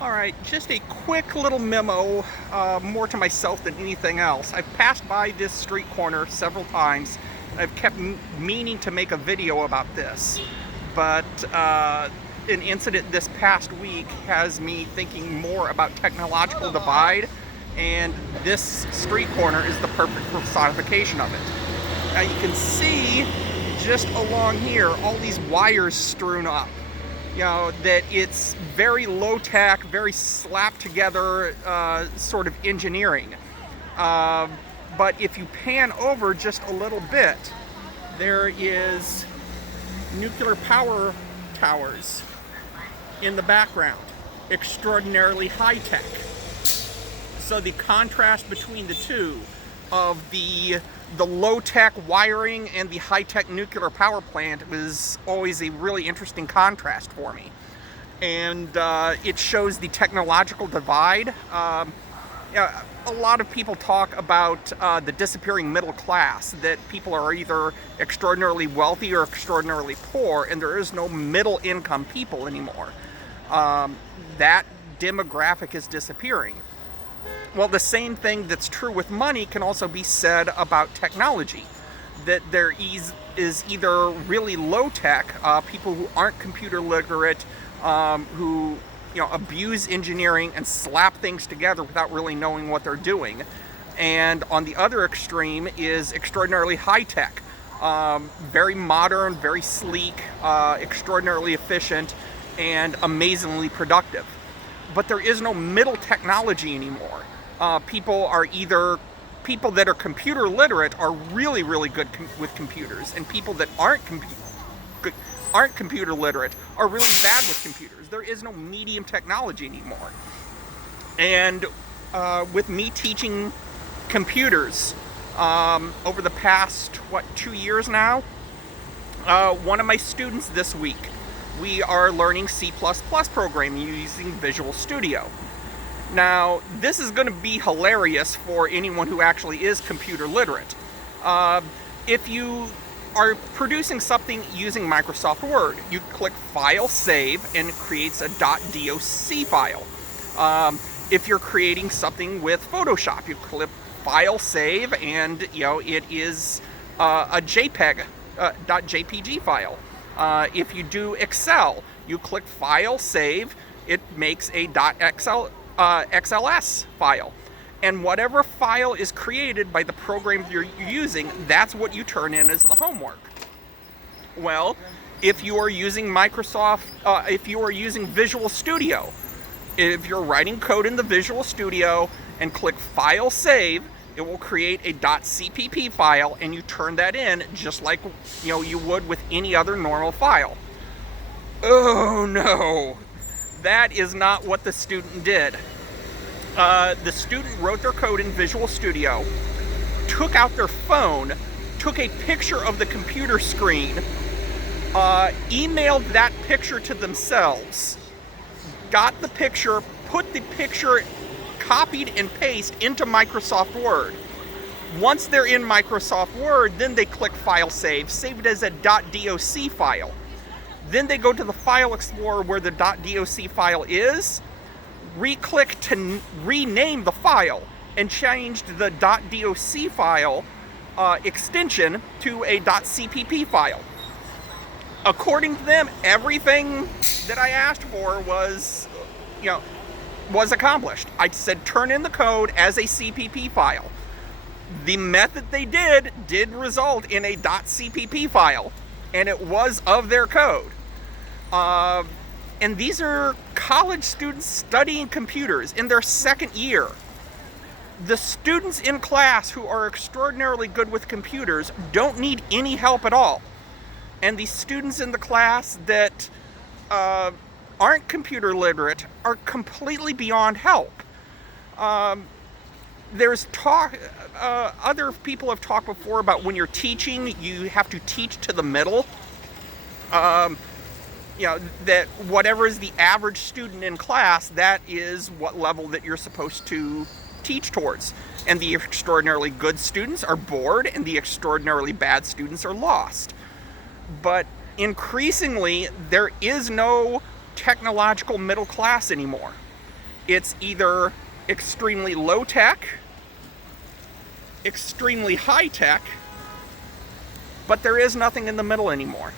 All right, just a quick little memo, more to myself than anything else. I've passed by this street corner several times. I've kept meaning to make a video about this, but an incident this past week has me thinking more about technological divide, and this street corner is the perfect personification of it. Now you can see just along here all these wires strewn up. That it's very low-tech, very slapped-together sort of engineering. But if you pan over just a little bit, there is nuclear power towers in the background, extraordinarily high-tech. So the contrast between the two of the low-tech wiring and the high-tech nuclear power plant was always a really interesting contrast for me. And it shows the technological divide. A lot of people talk about the disappearing middle class, that people are either extraordinarily wealthy or extraordinarily poor, and there is no middle-income people anymore. That demographic is disappearing. Well, the same thing that's true with money can also be said about technology. That there is either really low tech, people who aren't computer literate, who abuse engineering and slap things together without really knowing what they're doing. And on the other extreme is extraordinarily high tech, very modern, very sleek, extraordinarily efficient, and amazingly productive. But there is no middle technology anymore. People that are computer literate are really, really good with computers, and people that aren't computer literate are really bad with computers. There is no medium technology anymore. And with me teaching computers over the past 2 years now, one of my students this week, we are learning C++ programming using Visual Studio. Now, this is going to be hilarious for anyone who actually is computer literate. If you are producing something using Microsoft Word, you click File, Save, and it creates a .doc file. If you're creating something with Photoshop, you click File, Save, and it is a JPEG, .jpg file. If you do Excel, you click File, Save, it makes a .xls file. And whatever file is created by the program you're using, that's what you turn in as the homework. Well, if you are using if you are using Visual Studio, if you're writing code in the Visual Studio and click File, Save, it will create a .cpp file, and you turn that in just like you would with any other normal file. Oh no, that is not what the student did. The student wrote their code in Visual Studio, took out their phone, took a picture of the computer screen, emailed that picture to themselves, got the picture, put the picture copied and pasted into Microsoft Word. Once they're in Microsoft Word, then they click File, Save it as a .doc file. Then they go to the File Explorer where the .doc file is, re-click to rename the file, and changed the .doc file extension to a .cpp file. According to them, everything that I asked for was accomplished. I said turn in the code as a CPP file. The method they did result in a .cpp file, and it was of their code. And these are college students studying computers in their second year. The students in class who are extraordinarily good with computers don't need any help at all. And the students in the class that aren't computer literate are completely beyond help. There's talk, other people have talked before about when you're teaching, you have to teach to the middle. That whatever is the average student in class, that is what level that you're supposed to teach towards. And the extraordinarily good students are bored, and the extraordinarily bad students are lost. But increasingly, there is no technological middle class anymore. It's either extremely low tech, extremely high tech, but there is nothing in the middle anymore.